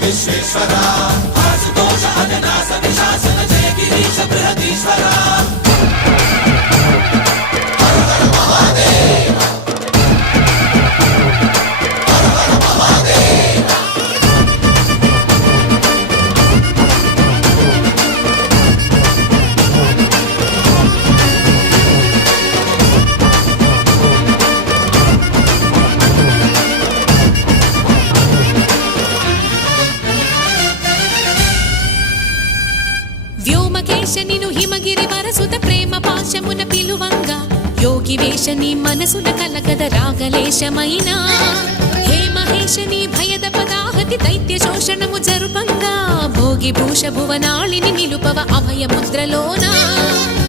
విశ్వేశ్వరా ఆశుతోష అజనాస విశాసన జయ గిరీశ బృహదీశ్వరా హర హర మహాదేవ హర హర మహాదేవ వ్యోమకేశనిను హిమగిరి వరసుత ప్రేమ పాశమున పిలువంగా యోగి వేషని మనసున కలకద రాగలేశమైనా హే మహేశని భయద పదాహతి దైత్య శోషణము జరుపంగా భోగి భూష భువనాళిని నిలుపవ అభయ ముద్రలో